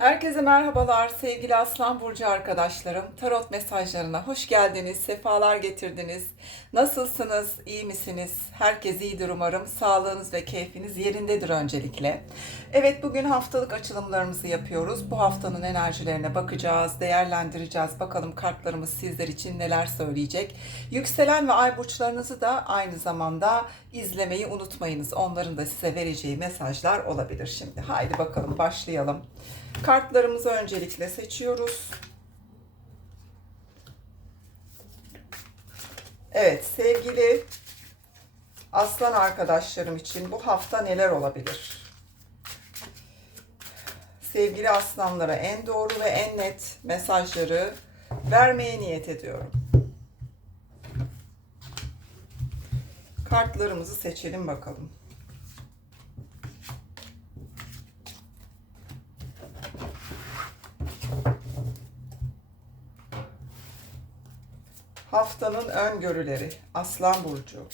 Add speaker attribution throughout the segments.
Speaker 1: Herkese merhabalar sevgili Aslan Burcu arkadaşlarım. Tarot mesajlarına hoş geldiniz, sefalar getirdiniz. Nasılsınız, iyi misiniz? Herkes iyidir umarım. Sağlığınız ve keyfiniz yerindedir öncelikle. Evet bugün haftalık açılımlarımızı yapıyoruz. Bu haftanın enerjilerine bakacağız, değerlendireceğiz. Bakalım kartlarımız sizler için neler söyleyecek. Yükselen ve ay burçlarınızı da aynı zamanda izlemeyi unutmayınız. Onların da size vereceği mesajlar olabilir şimdi. Haydi bakalım başlayalım. Kartlarımızı öncelikle seçiyoruz. Evet sevgili aslan arkadaşlarım için bu hafta neler olabilir? Sevgili aslanlara en doğru ve en net mesajları vermeye niyet ediyorum. Kartlarımızı seçelim bakalım. Haftanın öngörüleri. Aslan Burcu.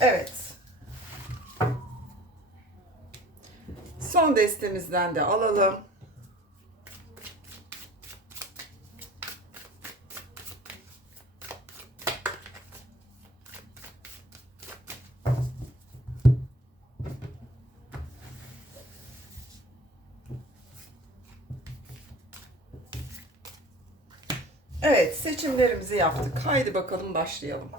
Speaker 1: Evet. Son destemizden de alalım. Evet, seçimlerimizi yaptık. Haydi bakalım başlayalım.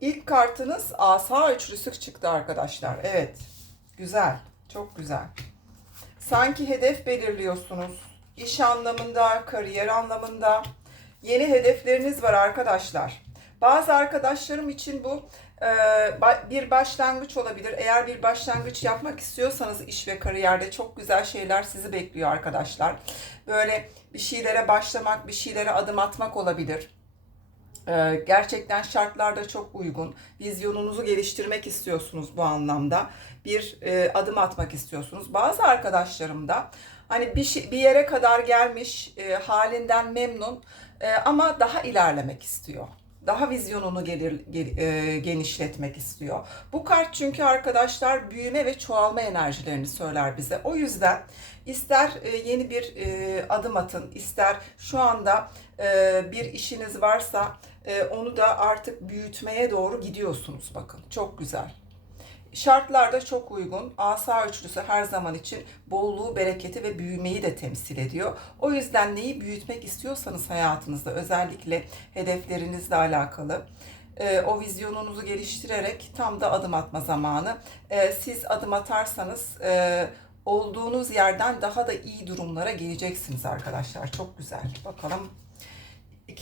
Speaker 1: İlk kartınız asa üçlüsü çıktı arkadaşlar. Evet. Güzel. Çok güzel. Sanki hedef belirliyorsunuz. İş anlamında, kariyer anlamında yeni hedefleriniz var arkadaşlar. Bazı arkadaşlarım için bu e, bir başlangıç olabilir. Eğer bir başlangıç yapmak istiyorsanız iş ve kariyerde çok güzel şeyler sizi bekliyor arkadaşlar. Böyle bir şeylere başlamak, bir şeylere adım atmak olabilir. Ee, gerçekten şartlarda çok uygun. Vizyonunuzu geliştirmek istiyorsunuz bu anlamda. Bir e, adım atmak istiyorsunuz. Bazı arkadaşlarım da hani bir şey, bir yere kadar gelmiş, e, halinden memnun e, ama daha ilerlemek istiyor. Daha vizyonunu gelir, ge- e, genişletmek istiyor. Bu kart çünkü arkadaşlar büyüme ve çoğalma enerjilerini söyler bize. O yüzden ister e, yeni bir e, adım atın, ister şu anda e, bir işiniz varsa e, onu da artık büyütmeye doğru gidiyorsunuz bakın. Çok güzel. Şartlarda çok uygun. Asa üçlüsü her zaman için bolluğu, bereketi ve büyümeyi de temsil ediyor. O yüzden neyi büyütmek istiyorsanız hayatınızda özellikle hedeflerinizle alakalı e, o vizyonunuzu geliştirerek tam da adım atma zamanı. E, siz adım atarsanız e, olduğunuz yerden daha da iyi durumlara geleceksiniz arkadaşlar. Çok güzel. Bakalım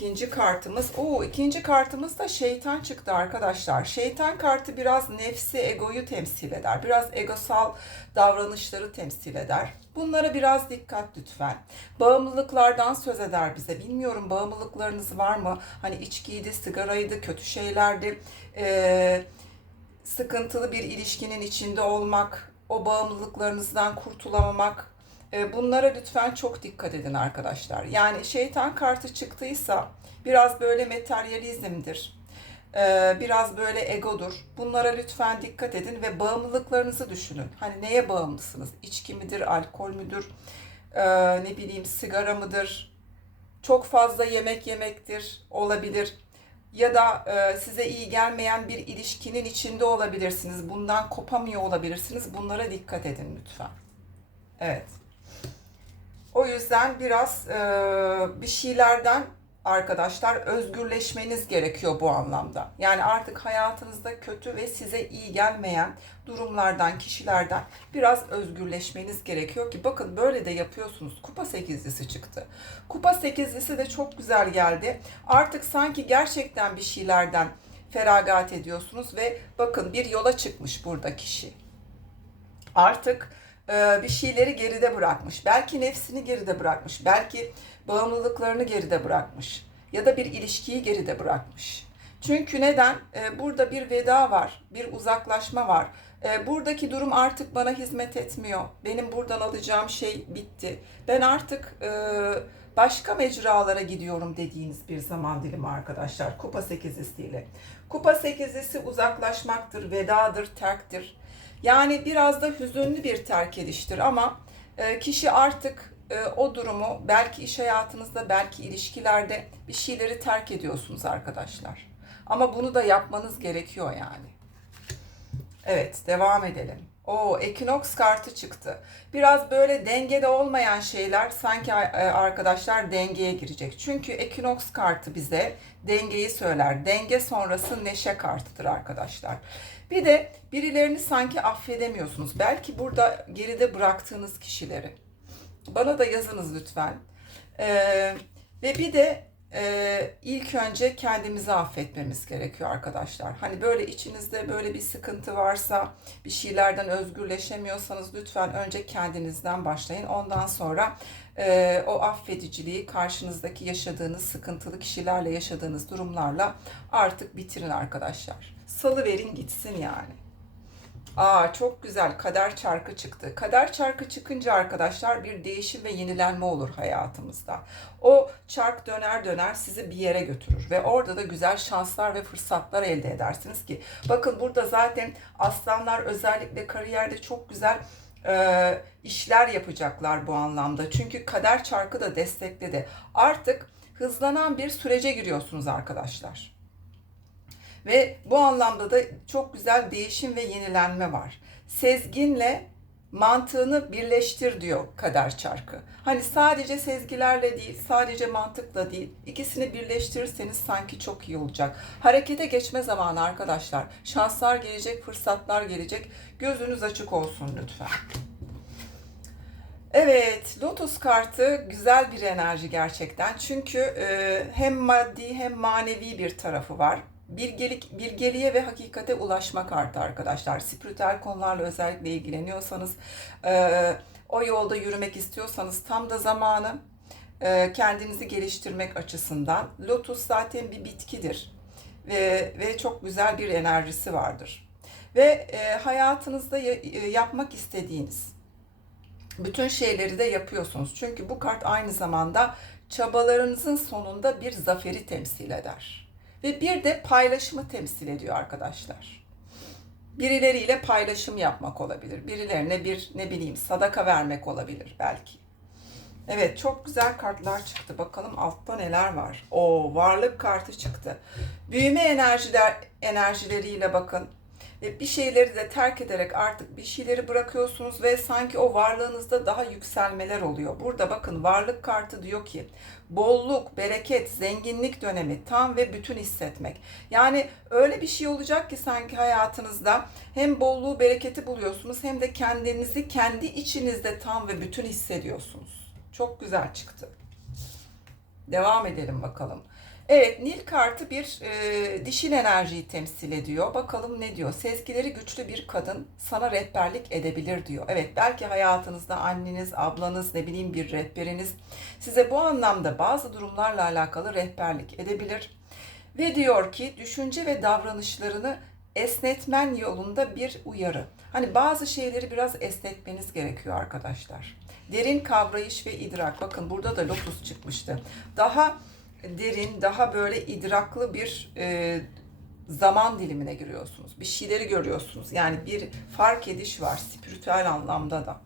Speaker 1: İkinci kartımız, o ikinci kartımız da şeytan çıktı arkadaşlar. Şeytan kartı biraz nefsi, egoyu temsil eder. Biraz egosal davranışları temsil eder. Bunlara biraz dikkat lütfen. Bağımlılıklardan söz eder bize. Bilmiyorum bağımlılıklarınız var mı? Hani içkiydi, sigaraydı, kötü şeylerdi. Ee, sıkıntılı bir ilişkinin içinde olmak, o bağımlılıklarınızdan kurtulamamak, Bunlara lütfen çok dikkat edin arkadaşlar. Yani şeytan kartı çıktıysa biraz böyle materyalizmdir. e, Biraz böyle egodur. Bunlara lütfen dikkat edin ve bağımlılıklarınızı düşünün. Hani neye bağımlısınız? İçki midir, alkol müdür, e, ne bileyim sigara mıdır? Çok fazla yemek yemektir, olabilir. Ya da e, size iyi gelmeyen bir ilişkinin içinde olabilirsiniz. Bundan kopamıyor olabilirsiniz. Bunlara dikkat edin lütfen. Evet. O yüzden biraz e, bir şeylerden arkadaşlar özgürleşmeniz gerekiyor bu anlamda. Yani artık hayatınızda kötü ve size iyi gelmeyen durumlardan, kişilerden biraz özgürleşmeniz gerekiyor ki bakın böyle de yapıyorsunuz. Kupa sekizlisi çıktı. Kupa sekizlisi de çok güzel geldi. Artık sanki gerçekten bir şeylerden feragat ediyorsunuz ve bakın bir yola çıkmış burada kişi. Artık bir şeyleri geride bırakmış. Belki nefsini geride bırakmış. Belki bağımlılıklarını geride bırakmış. Ya da bir ilişkiyi geride bırakmış. Çünkü neden? Ee, burada bir veda var, bir uzaklaşma var. Ee, buradaki durum artık bana hizmet etmiyor. Benim buradan alacağım şey bitti. Ben artık e, başka mecralara gidiyorum dediğiniz bir zaman dilimi arkadaşlar. Kupa sekizlisiyle. Kupa sekizlisi uzaklaşmaktır, vedadır, terktir. Yani biraz da hüzünlü bir terk ediştir ama e, kişi artık e, o durumu belki iş hayatınızda, belki ilişkilerde bir şeyleri terk ediyorsunuz arkadaşlar. Ama bunu da yapmanız gerekiyor yani. Evet, devam edelim. O Equinox kartı çıktı. Biraz böyle dengede olmayan şeyler sanki e, arkadaşlar dengeye girecek. Çünkü Equinox kartı bize dengeyi söyler. Denge sonrası neşe kartıdır arkadaşlar. Bir de birilerini sanki affedemiyorsunuz. Belki burada geride bıraktığınız kişileri. Bana da yazınız lütfen. Ee, ve bir de e, ilk önce kendimizi affetmemiz gerekiyor arkadaşlar. Hani böyle içinizde böyle bir sıkıntı varsa, bir şeylerden özgürleşemiyorsanız lütfen önce kendinizden başlayın. Ondan sonra e, o affediciliği karşınızdaki yaşadığınız sıkıntılı kişilerle yaşadığınız durumlarla artık bitirin arkadaşlar. Salı verin gitsin yani. Aa çok güzel kader çarkı çıktı. Kader çarkı çıkınca arkadaşlar bir değişim ve yenilenme olur hayatımızda. O çark döner döner sizi bir yere götürür ve orada da güzel şanslar ve fırsatlar elde edersiniz ki bakın burada zaten aslanlar özellikle kariyerde çok güzel e, işler yapacaklar bu anlamda. Çünkü kader çarkı da destekledi. Artık hızlanan bir sürece giriyorsunuz arkadaşlar. Ve bu anlamda da çok güzel değişim ve yenilenme var. Sezginle mantığını birleştir diyor kader çarkı. Hani sadece sezgilerle değil, sadece mantıkla değil, ikisini birleştirirseniz sanki çok iyi olacak. Harekete geçme zamanı arkadaşlar. Şanslar gelecek, fırsatlar gelecek. Gözünüz açık olsun lütfen. Evet, Lotus kartı güzel bir enerji gerçekten. Çünkü e, hem maddi hem manevi bir tarafı var bilgelik, bilgeliğe ve hakikate ulaşma kartı arkadaşlar. Spiritüel konularla özellikle ilgileniyorsanız, e, o yolda yürümek istiyorsanız tam da zamanı e, kendinizi geliştirmek açısından. Lotus zaten bir bitkidir ve, ve çok güzel bir enerjisi vardır. Ve e, hayatınızda e, yapmak istediğiniz bütün şeyleri de yapıyorsunuz. Çünkü bu kart aynı zamanda çabalarınızın sonunda bir zaferi temsil eder. Ve bir de paylaşımı temsil ediyor arkadaşlar. Birileriyle paylaşım yapmak olabilir. Birilerine bir ne bileyim sadaka vermek olabilir belki. Evet çok güzel kartlar çıktı. Bakalım altta neler var. O varlık kartı çıktı. Büyüme enerjiler enerjileriyle bakın bir şeyleri de terk ederek artık bir şeyleri bırakıyorsunuz ve sanki o varlığınızda daha yükselmeler oluyor. Burada bakın varlık kartı diyor ki bolluk, bereket, zenginlik dönemi tam ve bütün hissetmek. Yani öyle bir şey olacak ki sanki hayatınızda hem bolluğu, bereketi buluyorsunuz hem de kendinizi kendi içinizde tam ve bütün hissediyorsunuz. Çok güzel çıktı. Devam edelim bakalım. Evet, Nil kartı bir e, dişil enerjiyi temsil ediyor. Bakalım ne diyor? Sezgileri güçlü bir kadın sana rehberlik edebilir diyor. Evet, belki hayatınızda anneniz, ablanız, ne bileyim bir rehberiniz size bu anlamda bazı durumlarla alakalı rehberlik edebilir. Ve diyor ki düşünce ve davranışlarını esnetmen yolunda bir uyarı. Hani bazı şeyleri biraz esnetmeniz gerekiyor arkadaşlar. Derin kavrayış ve idrak. Bakın burada da lotus çıkmıştı. Daha derin, daha böyle idraklı bir e, zaman dilimine giriyorsunuz. Bir şeyleri görüyorsunuz. Yani bir fark ediş var spiritüel anlamda da.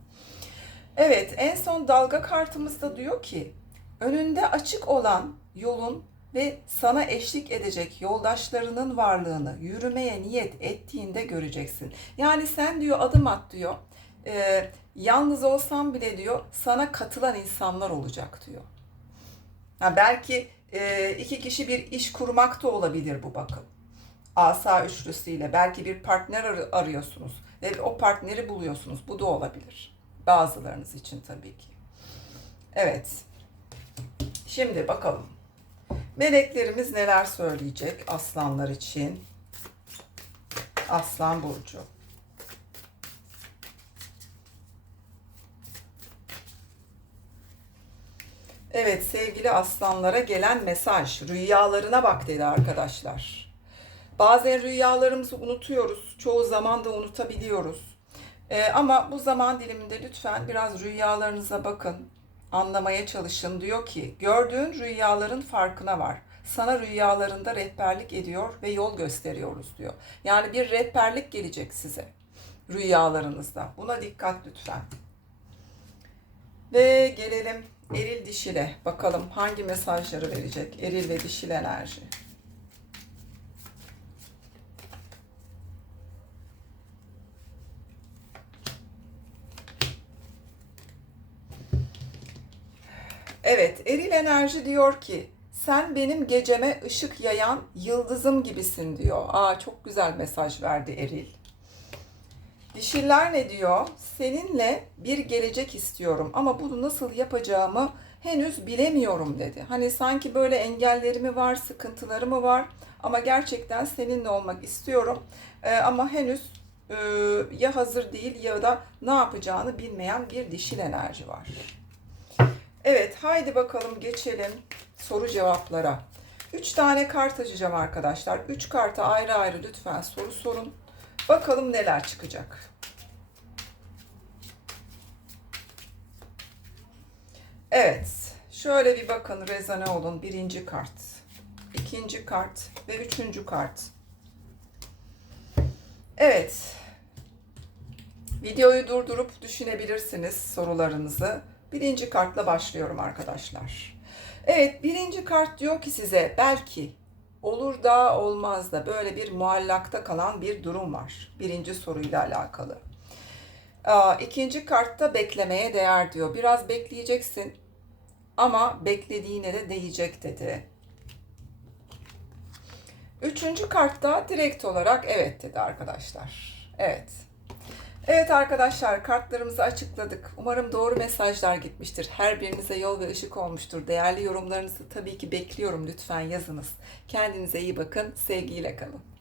Speaker 1: Evet, en son dalga kartımızda diyor ki, önünde açık olan yolun ve sana eşlik edecek yoldaşlarının varlığını yürümeye niyet ettiğinde göreceksin. Yani sen diyor adım at diyor. E, yalnız olsam bile diyor sana katılan insanlar olacak diyor. Ha belki e, iki kişi bir iş kurmak da olabilir bu bakın. Asa üçlüsüyle belki bir partner ar- arıyorsunuz ve o partneri buluyorsunuz. Bu da olabilir. Bazılarınız için tabii ki. Evet. Şimdi bakalım. Meleklerimiz neler söyleyecek aslanlar için? Aslan burcu. Evet sevgili aslanlara gelen mesaj. Rüyalarına bak dedi arkadaşlar. Bazen rüyalarımızı unutuyoruz. Çoğu zaman da unutabiliyoruz. Ee, ama bu zaman diliminde lütfen biraz rüyalarınıza bakın. Anlamaya çalışın. Diyor ki gördüğün rüyaların farkına var. Sana rüyalarında rehberlik ediyor ve yol gösteriyoruz diyor. Yani bir rehberlik gelecek size rüyalarınızda. Buna dikkat lütfen. Ve gelelim eril dişile. Bakalım hangi mesajları verecek eril ve dişil enerji. Evet, eril enerji diyor ki sen benim geceme ışık yayan yıldızım gibisin diyor. Aa çok güzel mesaj verdi eril. Dişiller ne diyor? Seninle bir gelecek istiyorum ama bunu nasıl yapacağımı henüz bilemiyorum dedi. Hani sanki böyle engelleri mi var, sıkıntıları mı var ama gerçekten seninle olmak istiyorum Ee, ama henüz e, ya hazır değil ya da ne yapacağını bilmeyen bir dişil enerji var. Evet, haydi bakalım geçelim soru cevaplara. Üç tane kart açacağım arkadaşlar. Üç karta ayrı ayrı lütfen soru sorun. Bakalım neler çıkacak. Evet, şöyle bir bakın rezone olun. Birinci kart, ikinci kart ve üçüncü kart. Evet, videoyu durdurup düşünebilirsiniz sorularınızı. Birinci kartla başlıyorum arkadaşlar. Evet, birinci kart diyor ki size belki olur da olmaz da böyle bir muallakta kalan bir durum var. Birinci soruyla alakalı. İkinci kartta beklemeye değer diyor. Biraz bekleyeceksin ama beklediğine de değecek dedi. Üçüncü kartta direkt olarak evet dedi arkadaşlar. Evet. Evet arkadaşlar kartlarımızı açıkladık. Umarım doğru mesajlar gitmiştir. Her birinize yol ve ışık olmuştur. Değerli yorumlarınızı tabii ki bekliyorum. Lütfen yazınız. Kendinize iyi bakın. Sevgiyle kalın.